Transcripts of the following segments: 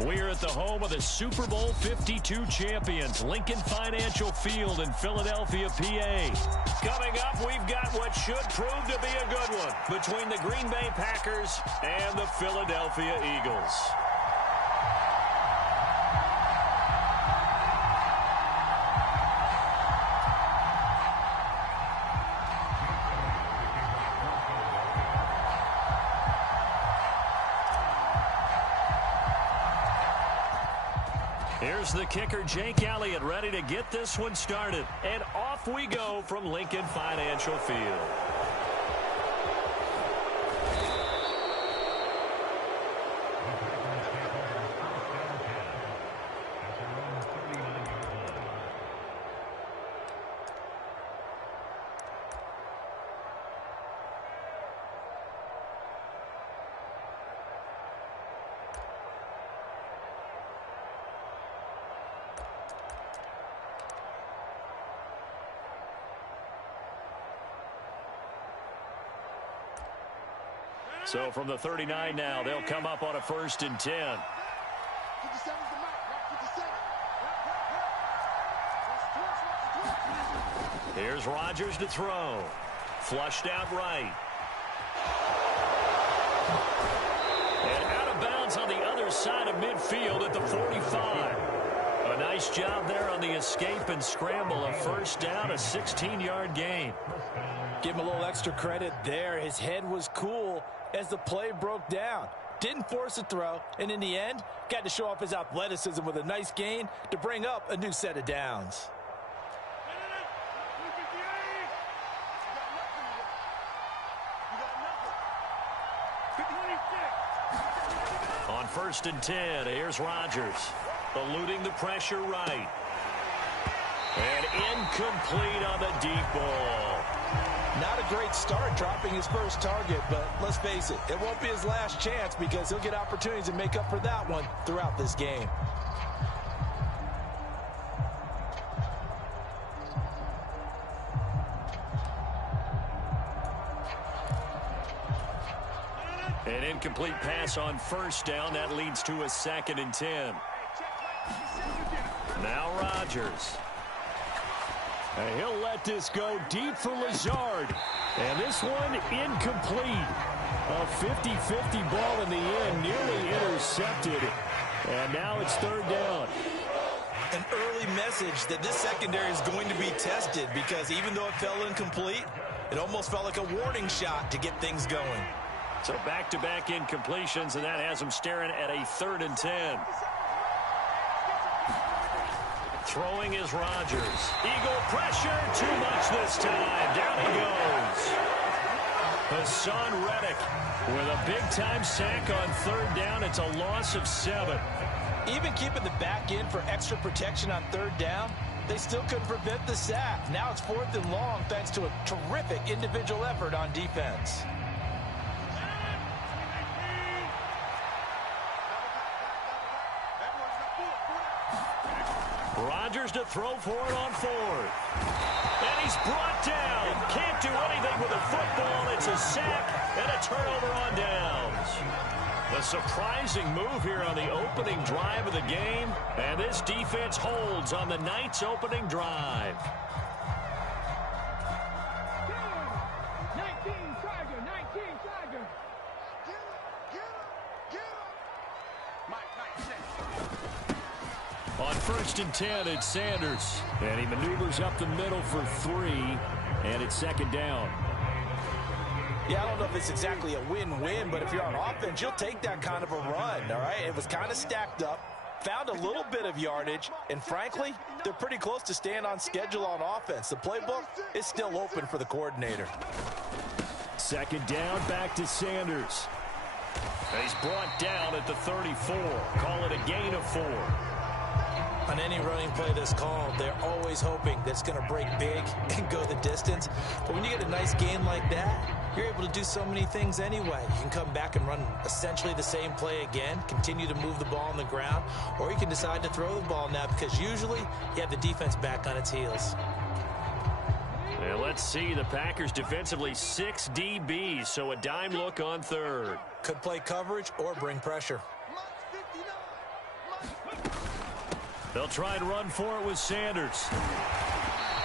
We're at the home of the Super Bowl 52 champions, Lincoln Financial Field in Philadelphia, PA. Coming up, we've got what should prove to be a good one between the Green Bay Packers and the Philadelphia Eagles. Here's the kicker, Jake Elliott, ready to get this one started. And off we go from Lincoln Financial Field. So from the 39 now, they'll come up on a 1st and 10. Here's Rodgers to throw. Flushed out right. And out of bounds on the other side of midfield at the 45. A nice job there on the escape and scramble. A 1st down, a 16-yard gain. Give him a little extra credit there. His head was cool as the play broke down. Didn't force a throw, and in the end, got to show off his athleticism with a nice gain to bring up a new set of downs. On 1st and 10, here's Rodgers, eluding the pressure right. And incomplete on the deep ball. Not a great start dropping his first target, but let's face it, it won't be his last chance because he'll get opportunities to make up for that one throughout this game. An incomplete pass on 1st down. That leads to a 2nd and 10. Now Rodgers. And he'll let this go deep for Lazard. And this one incomplete. A 50-50 ball in the end, nearly intercepted. And now it's 3rd down. An early message that this secondary is going to be tested because even though it fell incomplete, it almost felt like a warning shot to get things going. So back-to-back incompletions, and that has them staring at a 3rd and 10. Throwing is Rodgers. Eagle pressure, too much this time. Down he goes. Hassan Reddick with a big-time sack on 3rd down. It's a loss of 7. Even keeping the back in for extra protection on 3rd down, they still couldn't prevent the sack. Now it's 4th and long thanks to a terrific individual effort on defense. Rodgers to throw for it on 4th. And he's brought down. Can't do anything with the football. It's a sack and a turnover on downs. A surprising move here on the opening drive of the game. And this defense holds on the night's opening drive. 19 Tiger. On 1st and 10, it's Sanders. And he maneuvers up the middle for 3. And it's 2nd down. Yeah, I don't know if it's exactly a win-win, but if you're on offense, you'll take that kind of a run, all right? It was kind of stacked up, found a little bit of yardage, and frankly, they're pretty close to staying on schedule on offense. The playbook is still open for the coordinator. 2nd down, back to Sanders. He's brought down at the 34. Call it a gain of 4. On any running play that's called, they're always hoping that it's going to break big and go the distance. But when you get a nice gain like that, you're able to do so many things anyway. You can come back and run essentially the same play again, continue to move the ball on the ground, or you can decide to throw the ball now because usually you have the defense back on its heels. And let's see, the Packers defensively 6 DBs, so a dime look on 3rd. Could play coverage or bring pressure. They'll try and run for it with Sanders.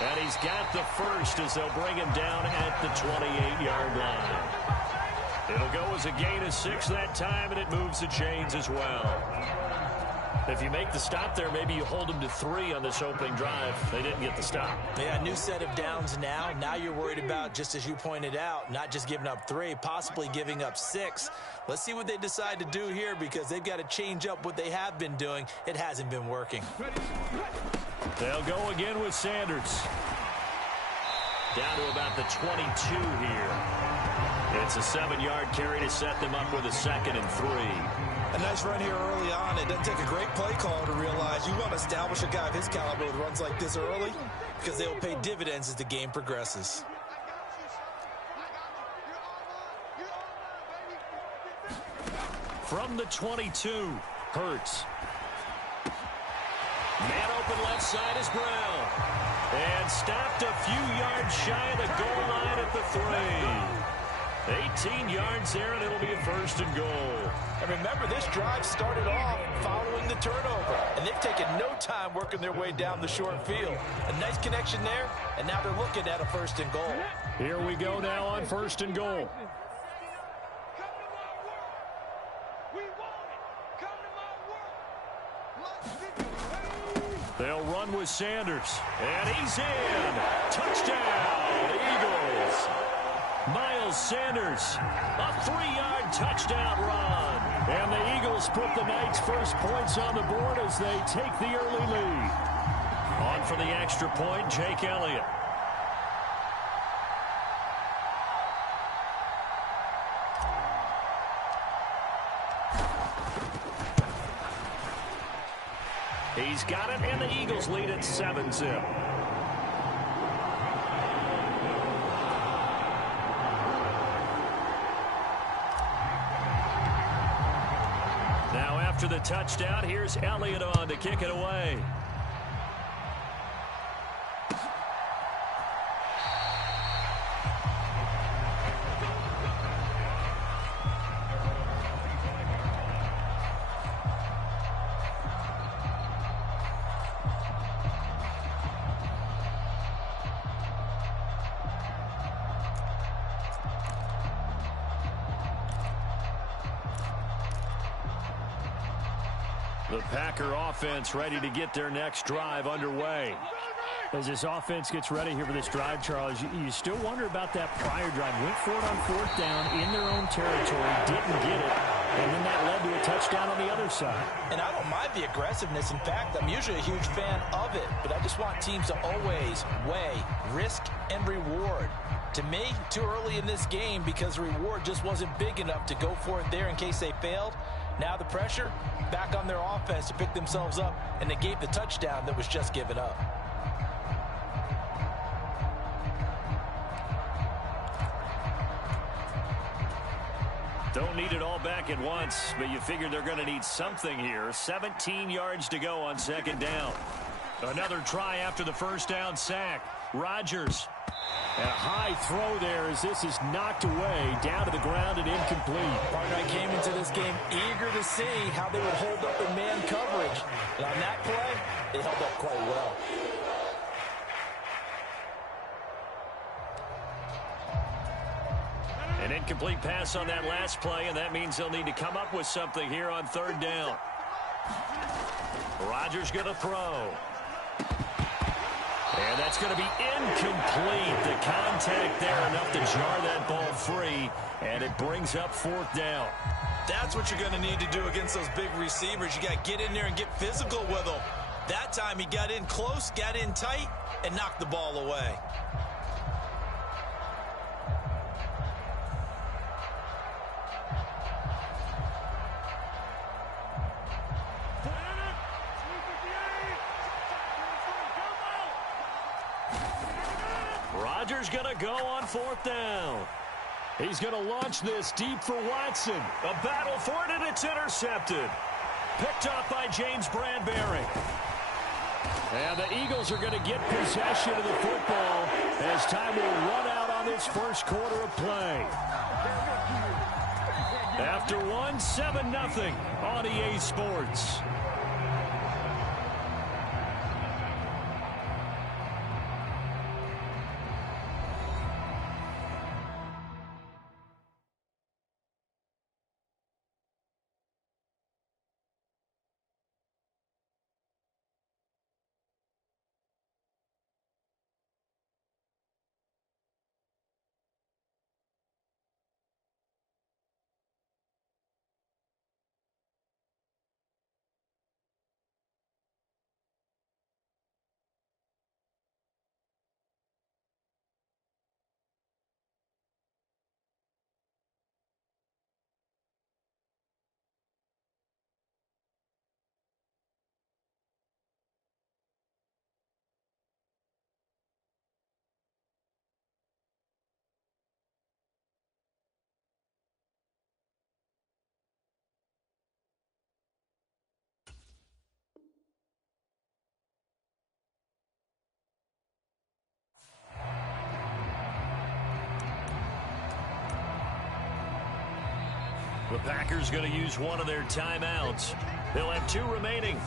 And he's got the first as they'll bring him down at the 28-yard line. It'll go as a gain of 6 that time, and it moves the chains as well. If you make the stop there, maybe you hold them to 3 on this opening drive. They didn't get the stop. Yeah, new set of downs now. Now you're worried about, just as you pointed out, not just giving up 3, possibly giving up 6. Let's see what they decide to do here because they've got to change up what they have been doing. It hasn't been working. They'll go again with Sanders. Down to about the 22 here. It's a 7-yard carry to set them up with a 2nd and 3. A nice run here early on. It doesn't take a great play call to realize you want to establish a guy of his caliber with runs like this early because they will pay dividends as the game progresses. From the 22, Hurts. Man open left side is Brown. And stopped a few yards shy of the goal line at the 3. 18 yards there, and it'll be a 1st and goal. And remember, this drive started off following the turnover, and they've taken no time working their way down the short field. A nice connection there, and now they're looking at a 1st and goal. Here we go now on 1st and goal. They'll run with Sanders, and he's in. Touchdown, Eagles. Miles Sanders, a 3-yard touchdown run. And the Eagles put the Knights' first points on the board as they take the early lead. On for the extra point, Jake Elliott. He's got it, and the Eagles lead at 7-zip. Now after the touchdown, here's Elliott on to kick it away. The Packer offense ready to get their next drive underway. As this offense gets ready here for this drive, Charles, you still wonder about that prior drive. Went for it on 4th down in their own territory, didn't get it, and then that led to a touchdown on the other side. And I don't mind the aggressiveness. In fact, I'm usually a huge fan of it, but I just want teams to always weigh risk and reward. To me, too early in this game because the reward just wasn't big enough to go for it there in case they failed. Now the pressure back on their offense to pick themselves up, and they gave the touchdown that was just given up. Don't need it all back at once, but you figure they're going to need something here. 17 yards to go on 2nd down. Another try after the 1st down sack. Rodgers. And a high throw there as this is knocked away, down to the ground and incomplete. Partner, I came into this game eager to see how they would hold up in man coverage. And on that play, they held up quite well. An incomplete pass on that last play, and that means they'll need to come up with something here on 3rd down. Rodgers going to throw. And that's going to be incomplete. The contact there enough to jar that ball free, and it brings up 4th down. That's what you're going to need to do against those big receivers. You got to get in there and get physical with them. That time he got in close, got in tight, and knocked the ball away. Rodgers going to go on 4th down. He's going to launch this deep for Watson. A battle for it, and it's intercepted. Picked up by James Bradbury. And the Eagles are going to get possession of the football as time will run out on this first quarter of play. After 7-0 on EA Sports. The Packers going to use one of their timeouts. They'll have 2 remaining.